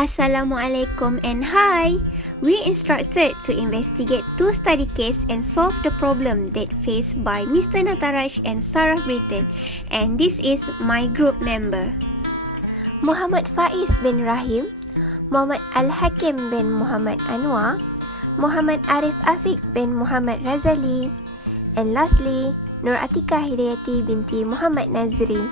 Assalamualaikum and hi! We instructed to investigate two study case and solve the problem that faced by Mr. Nataraj and Sarah Britton, and this is my group member. Muhammad Faiz bin Rahim, Muhammad Al-Hakim bin Muhammad Anwar, Muhammad Arif Afiq bin Muhammad Razali, and lastly, Nur Atika Hidayati binti Muhammad Nazri.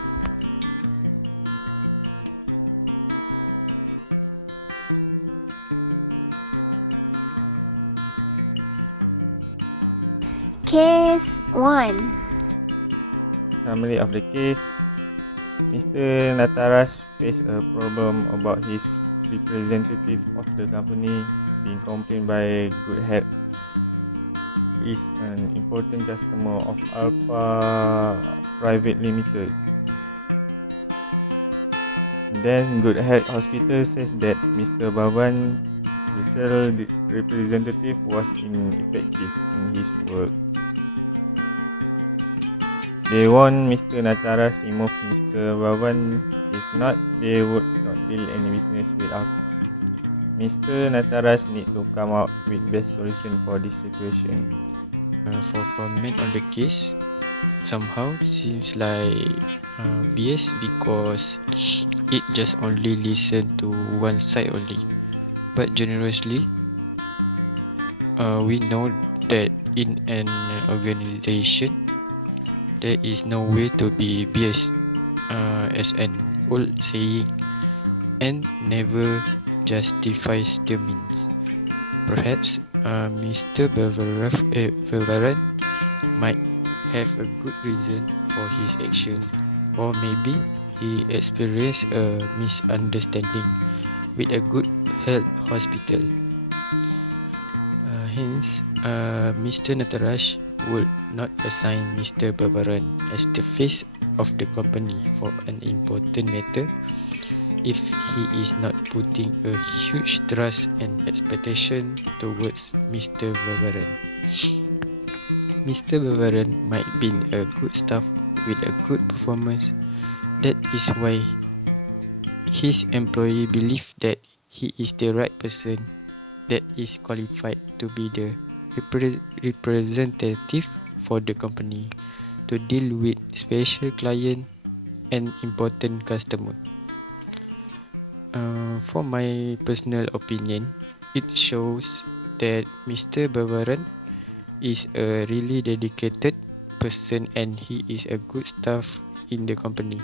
Case 1. Summary of the case. Mr. Nataraj faced a problem about his representative of the company being complained by Good Health. He is an important customer of Alpha Private Limited. Then Good Health Hospital says that Mr. Bhavan, the sales representative, was ineffective in his work. They want Mr. Nataraj remove Mr. Bhavan. If not, they would not deal any business with us. Mr. Nataraj need to come out with best solution for this situation. For comment on the case, somehow seems like BS because it just only listen to one side only. But generously, we know that in an organization, there is no way to be biased, as an old saying, and never justifies the means. Perhaps Mr. Bavaran might have a good reason for his actions, or maybe he experienced a misunderstanding with a good health hospital. Hence, Mr. Nataraj would not assign Mr. Bavaran as the face of the company for an important matter if he is not putting a huge trust and expectation towards Mr. Bavaran. Mr. Bavaran might be a good staff with a good performance. That is why his employee believe that he is the right person that is qualified to be the representative for the company to deal with special client and important customer. For my personal opinion, it shows that Mr. Bavaran is a really dedicated person and he is a good staff in the company.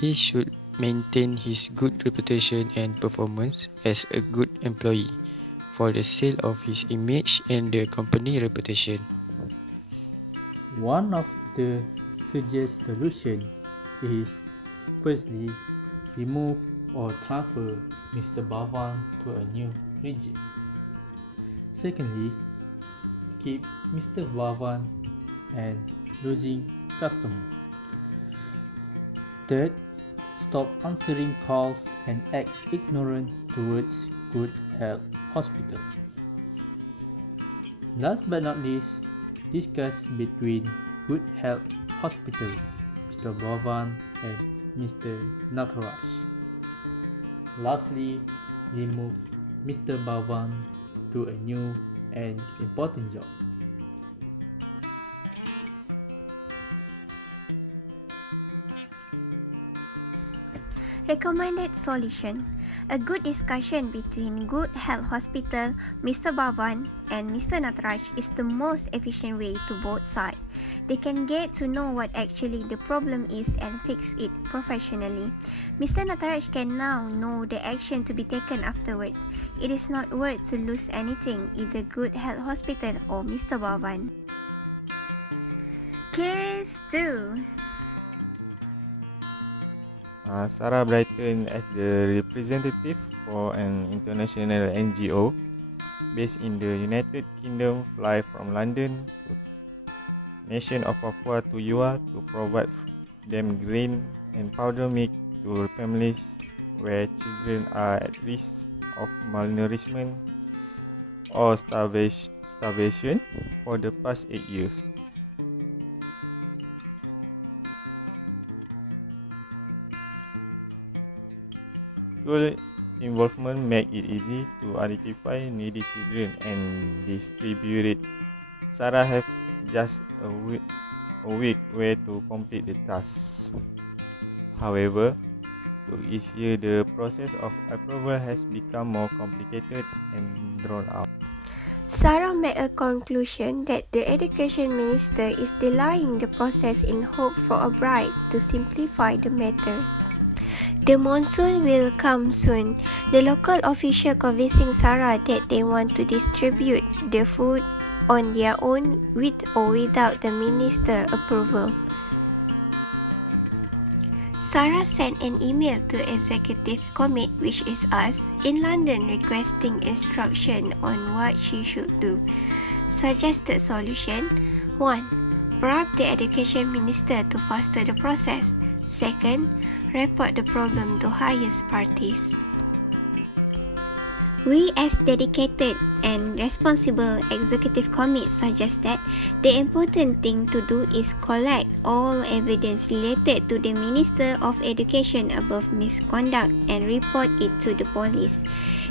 He should maintain his good reputation and performance as a good employee for the sake of his image and the company reputation. One of the suggested solutions is firstly remove or transfer Mr. Bhavan to a new region. Secondly, keep Mr. Bhavan and losing customer. Third, stop answering calls and act ignorant towards Good Health Hospital. Last but not least, discuss between Good Health Hospital, Mr. Bhavan and Mr. Nataraj. Lastly, remove Mr. Bhavan to a new and important job. Recommended solution. A good discussion between Good Health Hospital, Mr. Bhavan and Mr. Nataraj is the most efficient way to both sides. They can get to know what actually the problem is and fix it professionally. Mr. Nataraj can now know the action to be taken afterwards. It is not worth to lose anything, either Good Health Hospital or Mr. Bhavan. Case 2. Sarah Brighton as the representative for an international NGO based in the United Kingdom fly from London to nation of Papua to Ewa to provide them grain and powder milk to families where children are at risk of malnourishment or starvation for the past 8 years. School involvement make it easy to identify needy children and distribute it. Sarah have just a week where to complete the task. However, to issue the process of approval has become more complicated and drawn out. Sarah made a conclusion that the education minister is delaying the process in hope for a bribe to simplify the matters. The monsoon will come soon. The local official convincing Sarah that they want to distribute the food on their own with or without the minister approval. Sarah sent an email to Executive Commit, which is us, in London requesting instruction on what she should do. Suggested solution: 1. Bribe the Education Minister to faster the process. 2nd, report the problem to highest parties. We as dedicated and responsible executive commit suggest that the important thing to do is collect all evidence related to the Minister of Education above misconduct and report it to the police.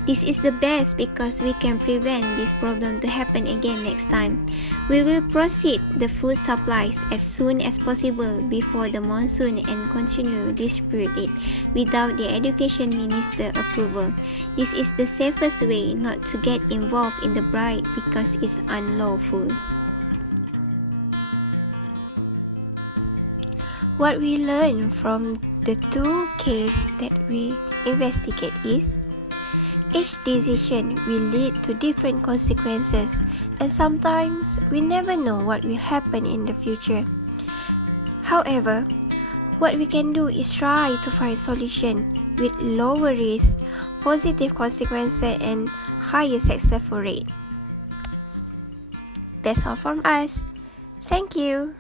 This is the best because we can prevent this problem to happen again next time. We will proceed the food supplies as soon as possible before the monsoon and continue distribute it without the Education Minister approval. This is the safest way not to get involved in the bribe because it's unlawful. What we learn from the two cases that we investigate is each decision will lead to different consequences, and sometimes we never know what will happen in the future. However, what we can do is try to find solution with lower risk, positive consequences, and higher successful rate. That's all from us. Thank you.